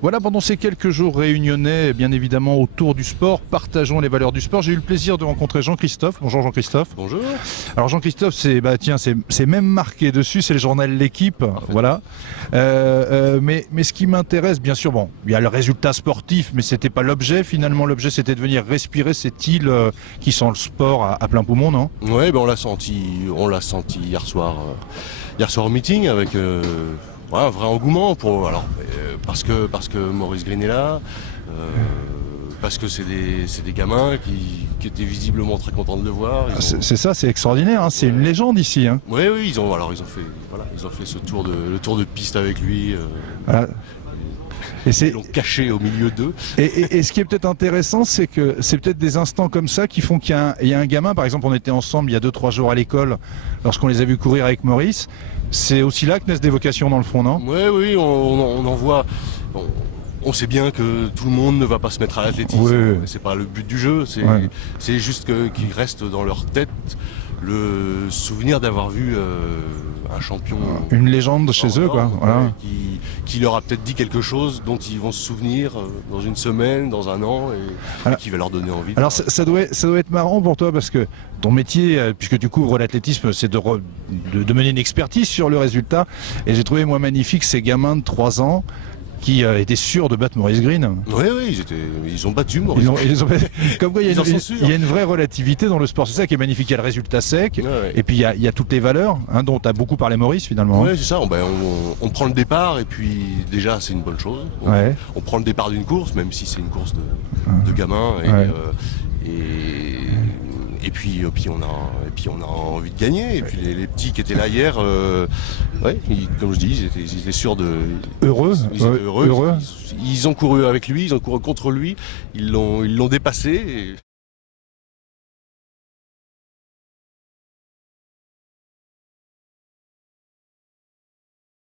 Voilà, pendant ces quelques jours réunionnais, bien évidemment autour du sport, partageons les valeurs du sport. J'ai eu le plaisir de rencontrer Jean-Christophe. Bonjour Jean-Christophe. Bonjour. Alors Jean-Christophe, c'est même marqué dessus, c'est le journal L'Équipe, voilà. Mais ce qui m'intéresse, bien sûr, bon, il y a le résultat sportif, mais c'était pas l'objet. Finalement, l'objet, c'était de venir respirer cette île qui sent le sport à plein poumon, non? Ouais, ben on l'a senti hier soir au meeting avec un vrai engouement parce que Maurice Green est là, parce que c'est des gamins qui étaient visiblement très contents de le voir. C'est ça, c'est extraordinaire, hein, c'est une légende ici. Hein. Oui, ils ont fait ce tour de piste avec lui. Voilà. Et ils l'ont caché au milieu d'eux. Et ce qui est peut-être intéressant, c'est que c'est peut-être des instants comme ça qui font qu'il y a un gamin, par exemple on était ensemble il y a 2-3 jours à l'école, lorsqu'on les a vus courir avec Maurice, c'est aussi là que naissent des vocations dans le fond, non? Oui, on en voit. On sait bien que tout le monde ne va pas se mettre à l'athlétisme, oui. C'est pas le but du jeu, c'est juste qu'il reste dans leur tête le souvenir d'avoir vu un champion, une légende chez eux, quoi. Voilà. Qui leur a peut-être dit quelque chose dont ils vont se souvenir dans une semaine, dans un an, et qui va leur donner envie. Alors ça doit être marrant pour toi, parce que ton métier, puisque tu couvres l'athlétisme, c'est de mener une expertise sur le résultat. Et j'ai trouvé moi magnifique ces gamins de 3 ans qui étaient sûrs de battre Maurice Green. Oui, ils ont battu Maurice Green. Comme quoi, il y a une vraie relativité dans le sport. C'est ça qui est magnifique. Il y a le résultat sec, et puis il y a toutes les valeurs, hein, dont tu as beaucoup parlé Maurice finalement. Oui, c'est ça. On prend le départ, et puis déjà c'est une bonne chose. On prend le départ d'une course, même si c'est une course de gamins. Et puis on a envie de gagner. Et puis les petits qui étaient là hier, comme je dis, ils étaient sûrs de... Heureux. Ils ont couru avec lui, ils ont couru contre lui, ils l'ont dépassé.